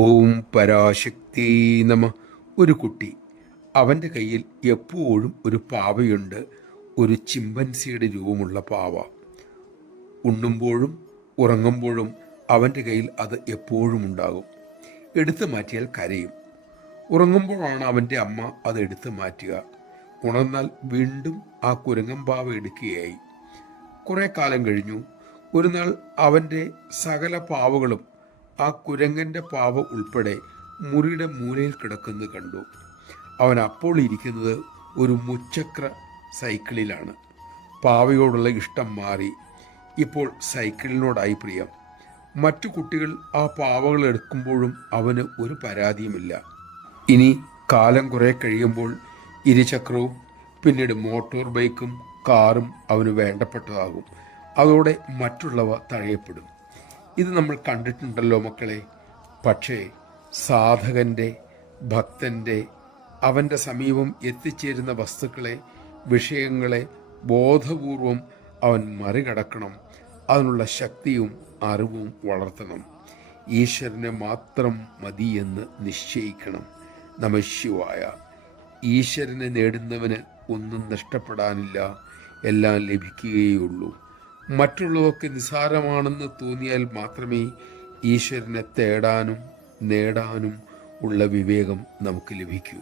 ഓം പരാശക്തി നമ. ഒരു കുട്ടി, അവൻ്റെ കയ്യിൽ എപ്പോഴും ഒരു പാവയുണ്ട്. ഒരു ചിമ്പൻസിയുടെ രൂപമുള്ള പാവ. ഉണ്ണുമ്പോഴും ഉറങ്ങുമ്പോഴും അവൻ്റെ കയ്യിൽ അത് എപ്പോഴും ഉണ്ടാകും. എടുത്തു മാറ്റിയാൽ കരയും. ഉറങ്ങുമ്പോഴാണ് അവൻ്റെ അമ്മ അത് എടുത്തു മാറ്റുക. ഉണർന്നാൽ വീണ്ടും ആ കുരങ്ങൻ പാവ എടുക്കുകയായി. കുറേ കാലം കഴിഞ്ഞു. ഒരു നാൾ അവൻ്റെ സകല പാവകളും, ആ കുരങ്ങൻ്റെ പാവ ഉൾപ്പെടെ, മുറിയുടെ മൂലയിൽ കിടക്കുന്നത് കണ്ടു. അവൻ അപ്പോൾ ഇരിക്കുന്നത് ഒരു മുച്ചക്ര സൈക്കിളിലാണ്. പാവയോടുള്ള ഇഷ്ടം മാറി. ഇപ്പോൾ സൈക്കിളിനോടായി പ്രിയം. മറ്റു കുട്ടികൾ ആ പാവകൾ എടുക്കുമ്പോഴും അവന് ഒരു പരാതിയുമില്ല. ഇനി കാലം കുറെ കഴിയുമ്പോൾ ഇരുചക്രവും പിന്നീട് മോട്ടോർ ബൈക്കും കാറും അവന് വേണ്ടപ്പെട്ടതാകും. അതോടെ മറ്റുള്ളവ തഴയപ്പെടും. ഇത് നമ്മൾ കണ്ടിട്ടുണ്ടല്ലോ മക്കളെ. പക്ഷേ സാധകൻ്റെ, ഭക്തൻ്റെ, അവൻ്റെ സമീപം എത്തിച്ചേരുന്ന വസ്തുക്കളെ, വിഷയങ്ങളെ ബോധപൂർവം അവൻ മറികടക്കണം. അതിനുള്ള ശക്തിയും അറിവും വളർത്തണം. ഈശ്വരനെ മാത്രം മതിയെന്ന് നിശ്ചയിക്കണം. നമഃശിവായ. ഈശ്വരനെ നേടുന്നവന് ഒന്നും നഷ്ടപ്പെടാനില്ല, എല്ലാം ലഭിക്കുകയുള്ളൂ. മറ്റുള്ളതൊക്കെ നിസ്സാരമാണെന്ന് തോന്നിയാൽ മാത്രമേ ഈശ്വരനെ തേടാനും നേടാനും ഉള്ള വിവേകം നമുക്ക് ലഭിക്കൂ.